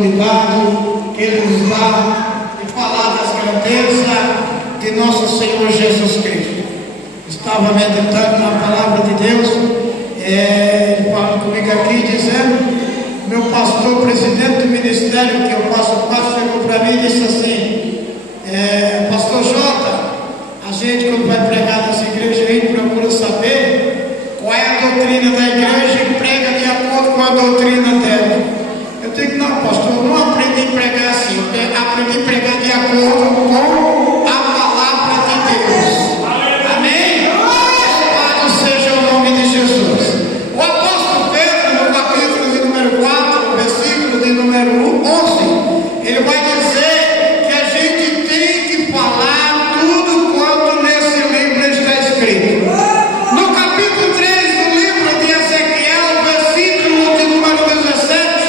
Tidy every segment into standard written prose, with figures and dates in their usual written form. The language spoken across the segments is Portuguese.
oportunidade que Ele nos dá de falar das grandezas de nosso Senhor Jesus Cristo. Estava meditando na palavra de Deus, ele fala comigo aqui dizendo, meu pastor, presidente do ministério que eu faço parte, chegou para mim e disse assim, pastor Jota, a gente quando vai pregar nas igrejas, a gente procura saber qual é a doutrina da igreja e prega de acordo com a doutrina dela. Eu digo, não pastor, eu não aprendi a pregar assim, eu aprendi a pregar de acordo com a palavra de Deus. Amém? Louvado seja o nome de Jesus. O apóstolo Pedro, no capítulo de número 4, versículo de número 11, ele vai dizer que a gente tem que falar tudo quanto nesse livro está escrito. No capítulo 3 do livro de Ezequiel, versículo de número 17,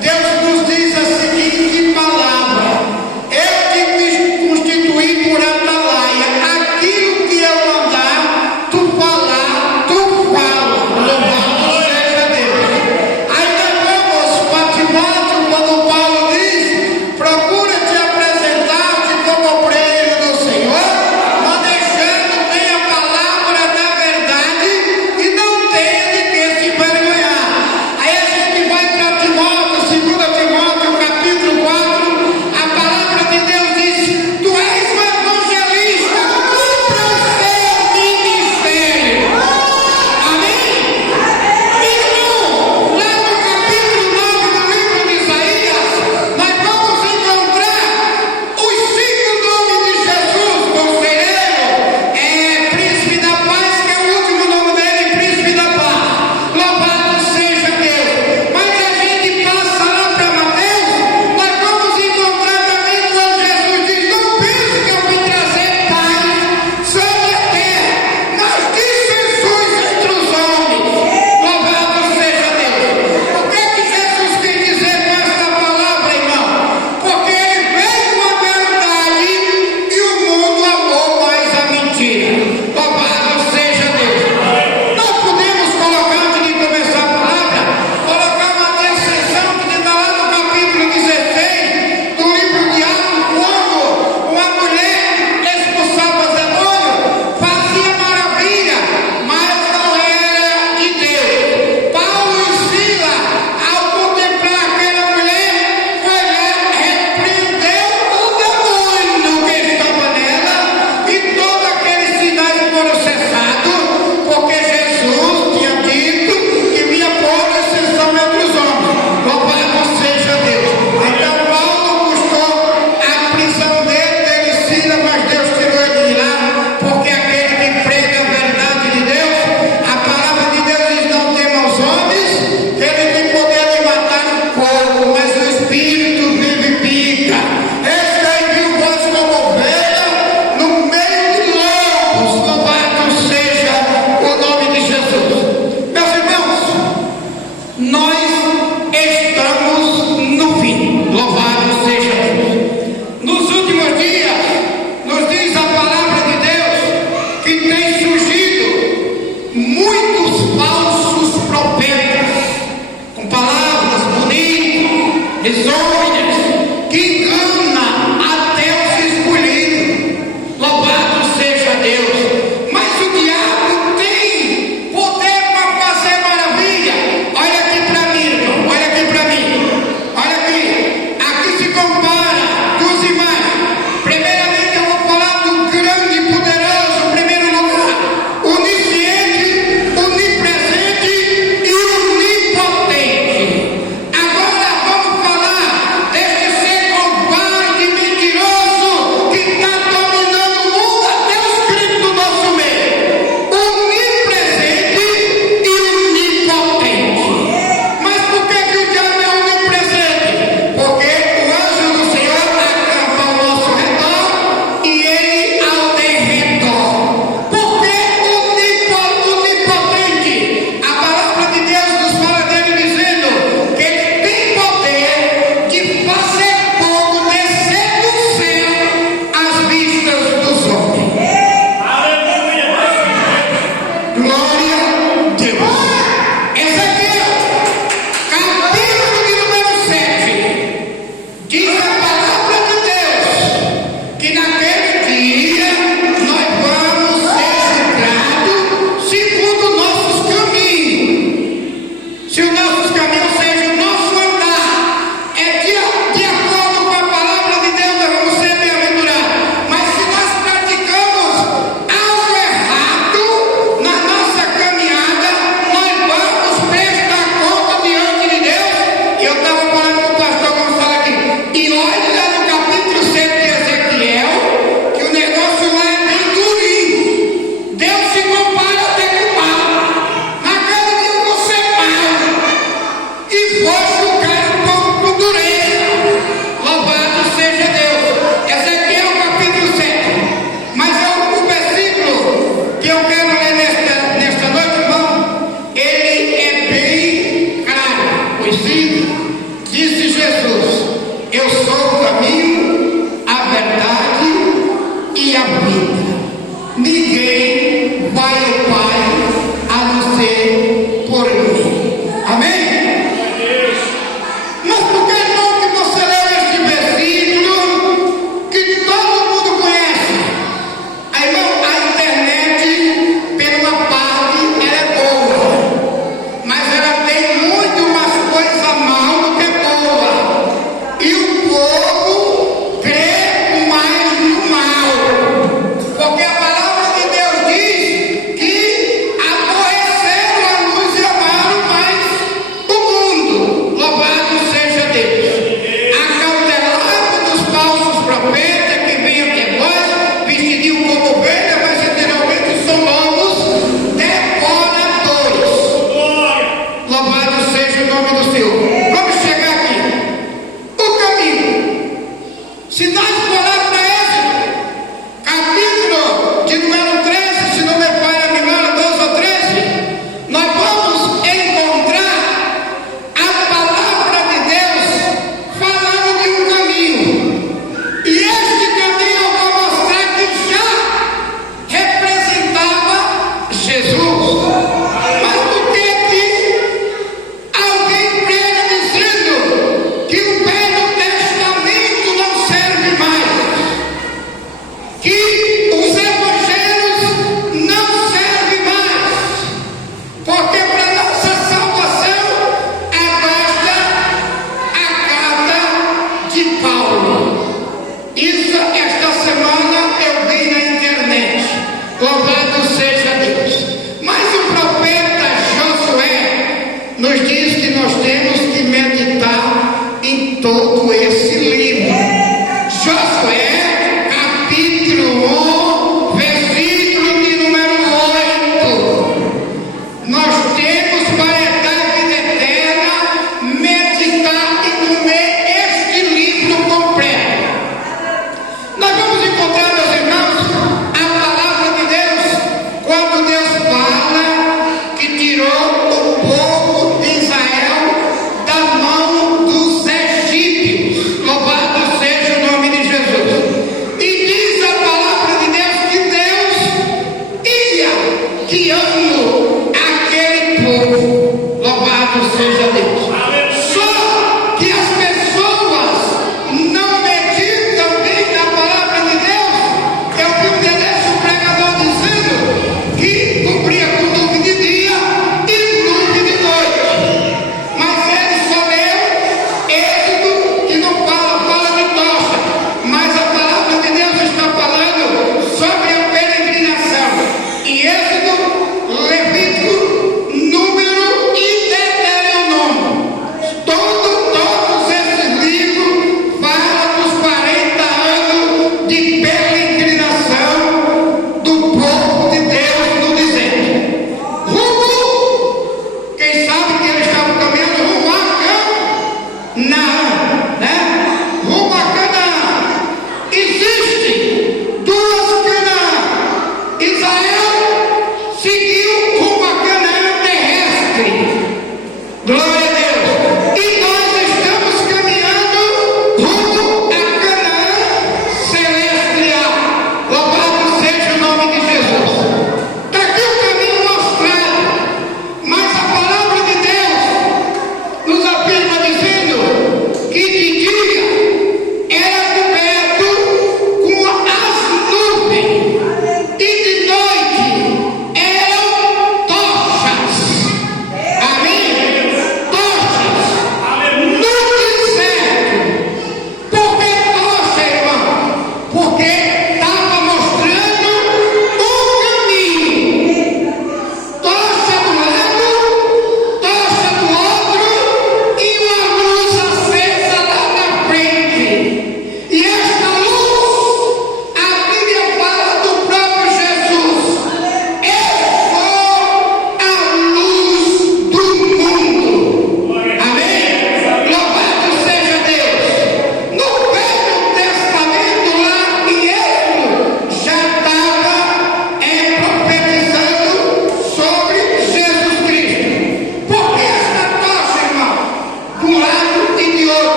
Deus nos diz a seguinte palavra: eu te me constituí por atalaia, aquilo que eu mandar, tu falar, tu fala. Louvado seja Deus. Aí nós vamos para Timóteo, quando Paulo diz, procura te apresentar-te como obreiro do Senhor, manejando bem a palavra da verdade e não tenha de que se envergonhar. Aí a gente vai para Timóteo, 2 Timóteo, capítulo 4, a palavra de Deus diz, tu és um evangelista, cumpra o seu ministério. Amém? Irmão, lá no capítulo 9 do livro de Isaías, nós vamos encontrar os 5 nomes de Jesus, conselheiro, príncipe da paz, que é o último nome dele, príncipe da paz. Louvado seja Deus. Mas a gente passa lá para Mateus, nós vamos encontrar também quando Jesus diz, não pense que eu vim trazer paz sobre a terra, mas dissensões entre os homens. Louvado seja Deus. O que é que Jesus quer dizer com esta palavra, irmão? Porque ele veio com a verdade e o mundo amou mais a mentira. Louvado seja Deus. Nós podemos colocar, antes de começar a palavra, colocar uma descrição que está lá no capítulo 16 do livro de Atos, quando uma mulher expulsava demônio, fazia maravilha, mas não era de Deus. Paulo e Silas, ao contemplar aquela mulher, foi lá, repreendeu o demônio que estava nela e todos aqueles sinais foram cessados, porque Jesus tinha dito que vinha pôr exceção entre os homens. Louvado seja Deus. Então Paulo buscou a prisão dele e Silas, mas Deus tirou ele de lá, porque aquele que prega a verdade de Deus, a palavra de Deus diz, não tema os homens, que ele tem poder de matar o corpo, mas o espírito vivifica. Esse aí viu voz como ovelha no meio de lobos. Louvado seja o nome de Jesus. Meus irmãos, nós estamos no fim. Louvado seja Deus. Nos últimos dias, nos diz a palavra de Deus que tem surgido muitos falsos profetas, com palavras bonitas, risonhas, que enganam até os escolhidos. Louvado seja Deus. Mas o diabo tem poder para fazer maravilha. Olha aqui para mim, irmão. Olha aqui para mim. Olha aqui. Aqui se compara duas imagens. Primeiramente eu vou falar do grande e poderoso, em primeiro lugar, onisciente, onipresente e onipotente. Agora vamos falar deste ser com todo esse livro. Josué, capítulo 1, versículo de número 8. Nós temos para herdar a vida eterna, meditar e comer este livro completo. Nós vamos encontrar, meus irmãos, a palavra de Deus, quando Deus fala que tirou o povo de Israel da mão dos egípcios.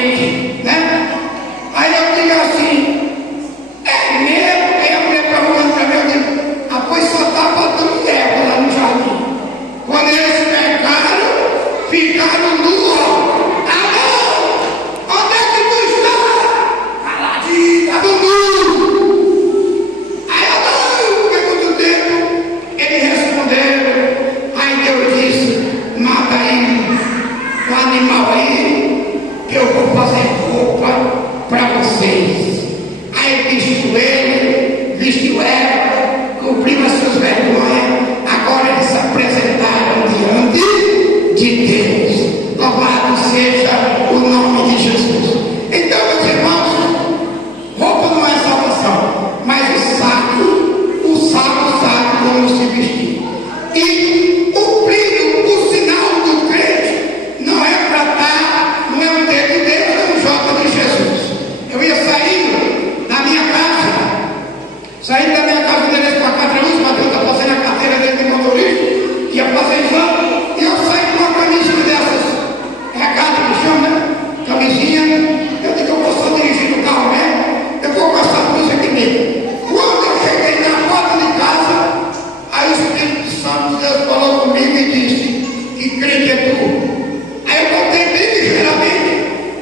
crente, né? Aí eu digo assim, é mesmo? Aí a mulher perguntando para mim, eu digo, ah, pois só estava dando Eva lá no jardim. Quando eles pecaram, ficaram nus. Alô? Onde é que tu está? Caladinho, tá nu. Aí eu não, foi muito tempo. Eles responderam. Aí Deus disse, mata aí o animal aí, que eu vou fazer roupa para vocês. Aí vestiu ela, cobriu as suas vergonhas. Agora eles se apresentaram diante de Deus. Louvado seja o nome de Jesus. Então, meus irmãos, roupa não é salvação, mas o sábio sabe como se vestir. E o brilho, o sinal do crente, não é para estar, não é um dedo de Deus, é um J de Jesus. Eu ia saindo da minha casa, endereço para Catraúz, Mateus está fazendo a carteira dele de motorista, ia fazer exame, e eu saí com uma camisinha dessas, regata no chão, né? Camisinha, eu digo, eu vou só dirigir o carro mesmo, eu vou gastar por isso aqui mesmo. Quando eu cheguei na porta de casa, aí o Espírito Santo Deus falou comigo e disse, que crente é tu? Aí eu voltei bem ligeiramente,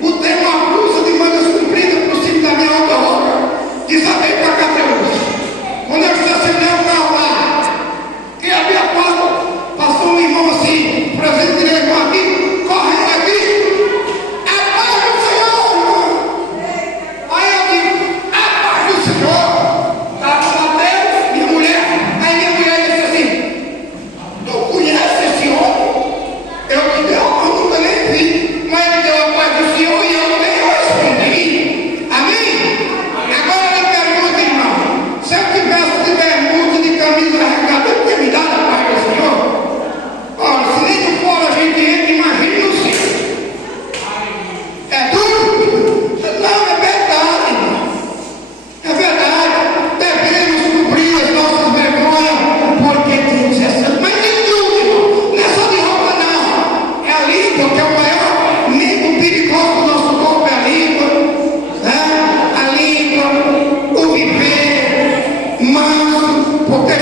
botei uma blusa de mangas compridas por cima da minha outra roupa, desatei para Catraúz. Quando eu estacionei o carro lá, que abri a porta, passou um irmão assim, presente de irmão aqui, correndo aqui, a paz do Senhor! Aí eu digo, a paz do Senhor! Estava Mateus, minha mulher, aí minha mulher disse assim, tu conhece esse homem? Eu disse, eu nunca nem vi, mas ele deu a paz do Senhor e eu nem respondi. Amém? Agora eu pergunto, irmão, se eu tivesse de bermuda, de camisa arregada, eu teria me dado a paz do Senhor? Ora, se nem de fora a gente entra, imagine no céu. É duro? Não, é verdade, irmão. É verdade. Devemos cumprir as nossas vergonhas, porque Deus é santo. Mas nem tudo, irmão. Não é só de roupa, não. É a língua, que é o maior nível perigoso do nosso corpo, é a língua. Né? A língua, o viver manso, porque